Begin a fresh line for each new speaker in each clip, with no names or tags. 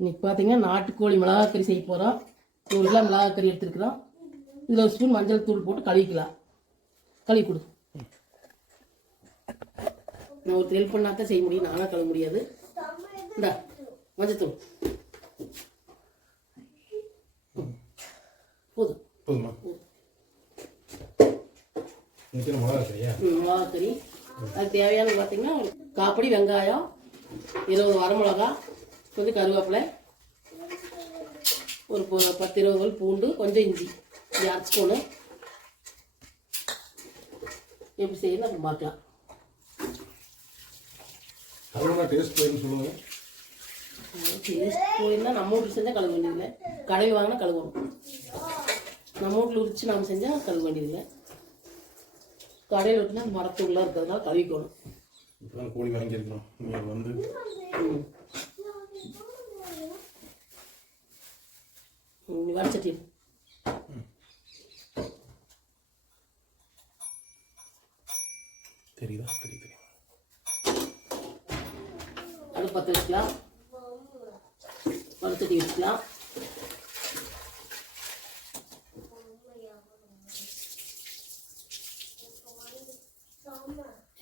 இன்னைக்கு பார்த்தீங்கன்னா நாட்டுக்கோழி மிளகாக்கறி செய்ய போகிறோம் நூறு கிலோ மிளகாக்கறி எடுத்துருக்குறோம். இதில் ஒரு ஸ்பூன் மஞ்சள் தூள் போட்டு கழுவிக்கலாம். கழுவி கொடு. நான் ஒரு ஹெல்ப் பண்ணா தான் செய்ய முடியும். நானாக கழுவ முடியாது. இந்தா மஞ்சள் தூள். போதும்.
மிளகா
மிளகாக்கறி அது தேவையானது பார்த்தீங்கன்னா ஒரு காப்படி வெங்காயம் இருபது வரமிளகா கொஞ்சம் கருவேப்பிலை ஒரு பத்து இருபது பல் பூண்டு கொஞ்சம் இஞ்சி. இது அரைச்சிக்கணும் எப்படி செய்யணும் அப்படி பார்க்கலாம்.
டேஸ்ட்
போயிருந்தா நம்ம வீட்டில் செஞ்சால் கழுவ வேண்டியதில்லை. கடையில் வாங்கினா கழுவணும். நம்ம வீட்டில் உரிச்சு நாம் செஞ்சால் கழுவ வேண்டியதில்லை. கடையில் விட்டுனா மரத்தூள்லாம் இருக்கிறதுனால கழுவிக்கணும்.
கோழி நீங்கள் வந்து
ம் ம், வடச்சட்டி.
தெரியுதா? தெரியும் தெரியும்
அடுப்பு பற்ற வச்சுக்கலாம். வடச்சட்டி வச்சுக்கலாம்.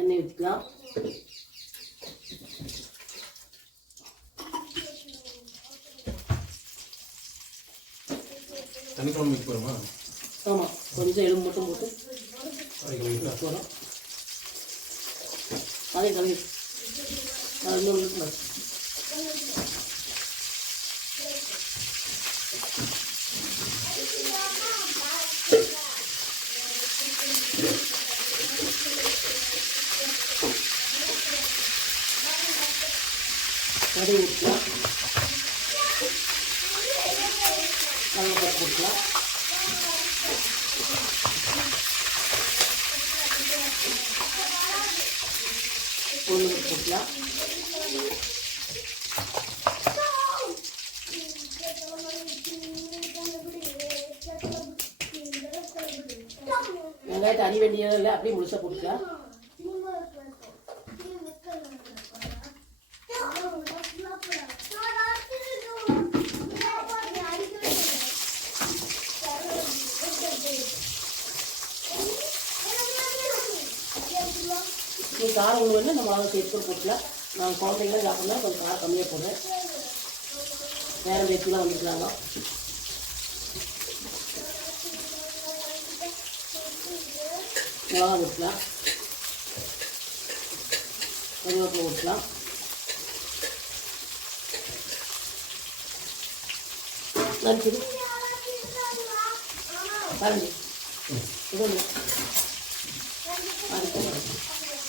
எண்ணெய் ஊற்றிக்கலாம்
தனி குழம்பு வைக்க போகிறோமா
ஆமாம் கொஞ்சம் எலும்பு மட்டும் போட்டு.
அதுக்கு வைக்கல
போகிறோம் அதே கழுவி. அது இன்னொரு போட்டுக்கலாம். வெங்காயத்தை அடி வேண்டியதில்லை அப்படியே முழுசாக போட்டுக்கலாம். காரம் ஒன்று வேணும் நம்ம அளவு சேர்த்து போட்டுக்கலாம் நான் குழந்தைங்களாம் சாப்பிட்றதுனால கொஞ்சம் காரம் கம்மியாக போடுறேன் வேறு பேச்சுலாம் வந்துருக்காங்க. மிளகா ஊற்றலாம் கருவேப்பிலை ஊற்றலாம் நன்றி பாருங்க இது ஒன்று அதுக்கு
கட்டிக்கலாம் கழுவுட்டா கழுவுட்டா கொஞ்சம்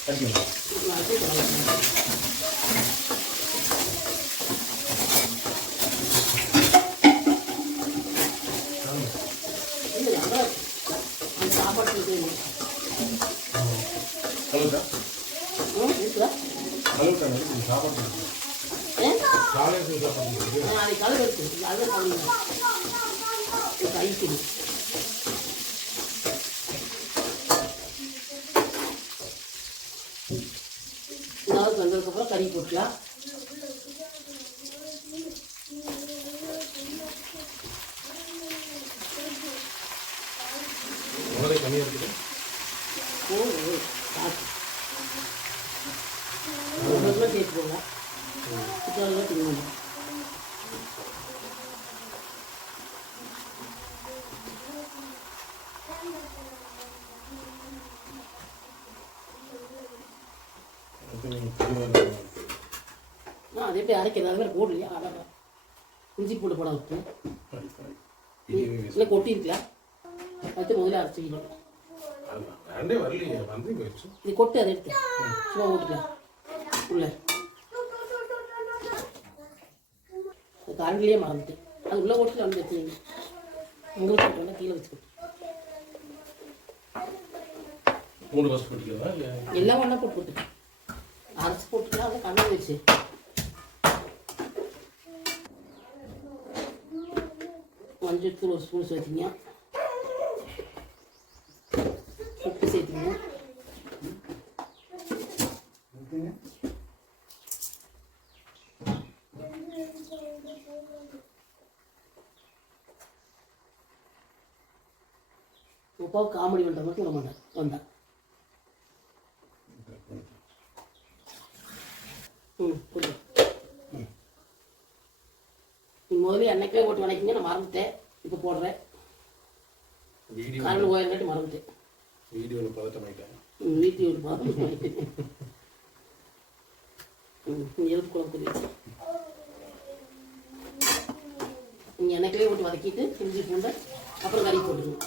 சாப்பாடு காலையில் செஞ்சு சாப்பாடு
வந்ததுக்கப்புறம் கறி காசு சேர்த்துக்கோங்க சிக்கன் திங்கணும்
கொஞ்சம் தெளிவாக
நான் அதே போய் அரைக்கிறது? அது மாதிரி போடலையா? அதான் இஞ்சி பூண்டு போட விட்டேன் இல்லை கொட்டி இருக்கலாம் வச்சு முதல்ல அரைச்சிக்கணும் இது கொட்டு அதை எடுத்து. சும்மா ஓட்டுக்கலாம் உள்ள. கரண்டிலே மறந்துட்டேன் அது உள்ள ஓட்டுல வந்து வச்சுருங்க உங்களுக்கு போட்டோன்னா கீழே வச்சு கொட்டு.
மூணு
எல்லாம் ஒன்றா போட்டு போட்டுக்கலாம் அரைச்சி போட்டுக்கலாம் அதை கண்ணு வச்சு. கொஞ்சம் தூள் ஒரு ஸ்பூன் சேர்த்திங்க உப்பு சேர்த்திங்க உப்பா காமெடி பண்ணுற மட்டும் விட மாட்டேன். வந்தேன் ம் முதல்ல என்னைக்கே போட்டு வணக்கிங்க நான் மறந்துட்டேன். இப்போ போடுறேன்
வீடியோ
கரண்ட் போயிருந்தாட்டி மறந்துட்டேன்
வீடியோவில் பதட்டமாயிட்டேன்
வீட்டு பாருங்க ம் எலுப்பு குழம்பு தெரியும் நீங்கள் எனக்கே போட்டு வதக்கிட்டு இஞ்சி பூண்டை அப்புறம் கறி போட்டுருங்க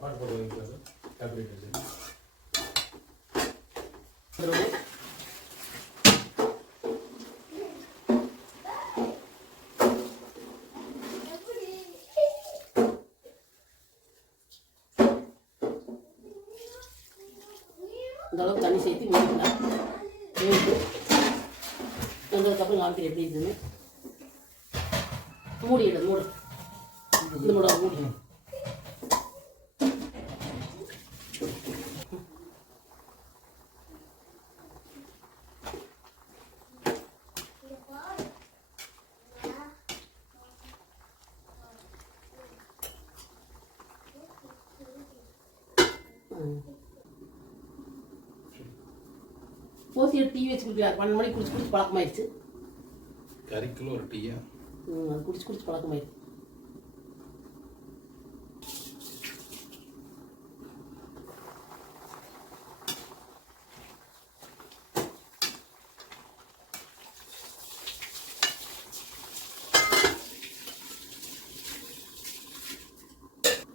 பாட்டு போட்டு வைக்கிறாரு கால்குலேட்டர்
அப்புறம் இந்த அளவுக்கு தண்ணி சேர்த்து மூடிக்கலாம் வேவிட்டு வெந்ததுக்கப்புறம் காமிக்கிறேன் எப்படி இருக்குதுன்னு. மூடிடு மூடு. இந்த மூட. மூடி போசியை டீ வச்சு குடிக்கலாம் பன்னெண்டு மணிக்கு குடிச்சு குடிச்சு பழக்கமாயிடுச்சு.
கறிக்குள்ள ஒரு டீயா?
ம், அது குடிச்சு குடிச்சு பழக்கமாயிடுச்சு.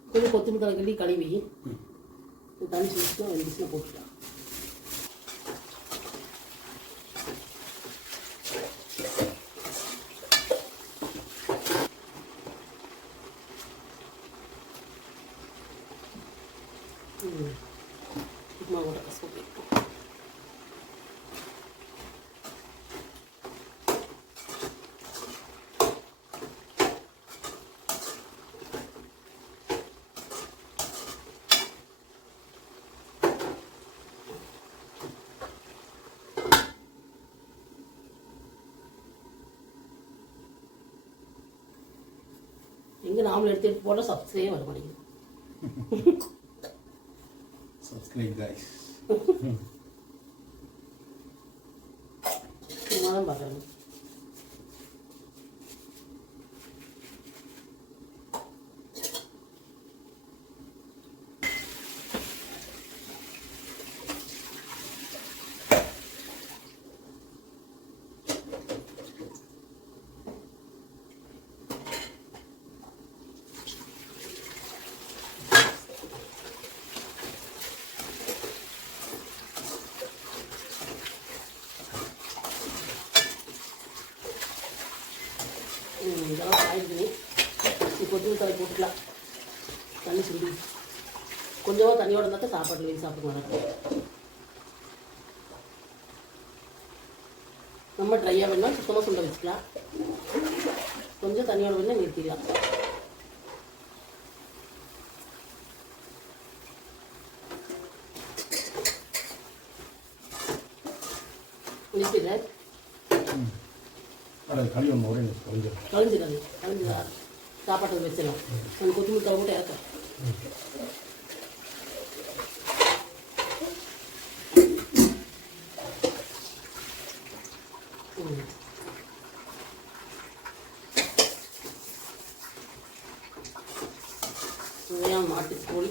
கொஞ்சம் கொத்தமல்லி கிள்ளி கழுவி. தண்ணி சுவிச்சுனா வெந்துச்சுன்னா போட்டுக்கலாம் ம். உப்புமா கூட கசப்பு எங்கே நாமளும் எடுத்து எடுத்து போட்டால் சப்ஸ்கிரைபே வர மாட்டேங்குது
சப்ஸ்கிரைப் கைஸ்
சும்மா தான் பார்க்குறேன் ம், இதெல்லாம் ஆயிடுச்சு இப்போ கொத்தமல்லி தலை போட்டுக்கலாம் தண்ணி சுண்டி கொஞ்சமாக தண்ணியோட இருந்தால் சாப்பாடு வேதி சாப்பிட மாட்டோம் ரொம்ப ட்ரையாக வேணுமா சுத்தமாக சுண்ட வச்சுக்கலாம். கொஞ்சம் தண்ணியோட வேணால் நிறுத்திடலாம் நிறுத்திடுறேன்.
கொஞ்சம்
கழிஞ்சிடாது. கழிஞ்சு சாப்பாட்டுக்கு வச்சிடலாம். கொஞ்சம் கொத்தமல்லி தலை போட்டு இறக்க ம். சுவையான நாட்டுக்கோழி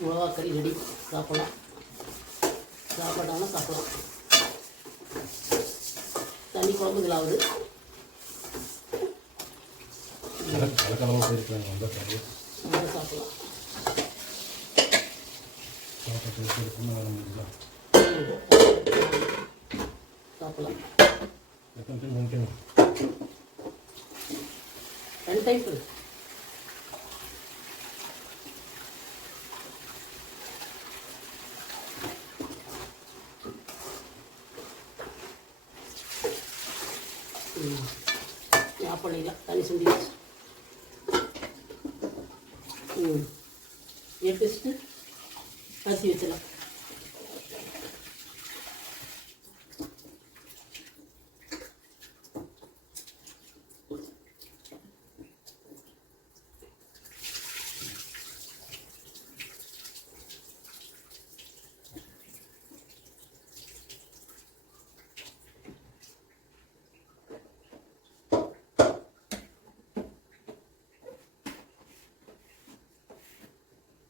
மிளகா கறி ரெடி. சாப்பிடலாம். சாப்பாடானா சாப்பிடலாம். தண்ணி குழம்பு இதிலாவது
கலக்கலமாக போயிருக்காங்க வந்தால் சரி
நல்லா சாப்பிடலாம். ம். ஆஃப் பண்ணிடலாம் தண்ணி சுண்டிடுச்சு ம் எடுத்து பற்றி வச்சிடலாம்.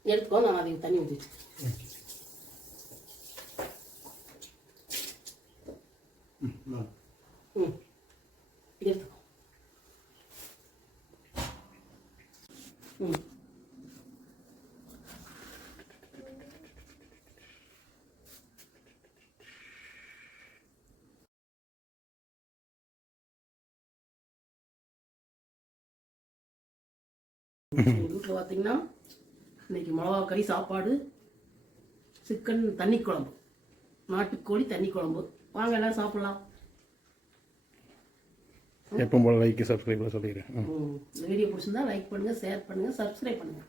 எடுத்துக்கோ நான் அதுக்கு தண்ணி ஊற்றி வச்சுக்கிறேன். வீட்டில் பார்த்தீங்கன்னா இன்னைக்கு மிளகா கறி சாப்பாடு சிக்கன் தண்ணி குழம்பு. நாட்டுக்கோழி தண்ணி குழம்பு. வாங்க எல்லாரும் சாப்பிடலாம்.
எப்பவும் போல லைக் சப்ஸ்கிரைப்ல சொல்லிடுறேன்
வீடியோ பிடிச்சிருந்தா லைக் பண்ணுங்க ஷேர் பண்ணுங்க சப்ஸ்கிரைப் பண்ணுங்க.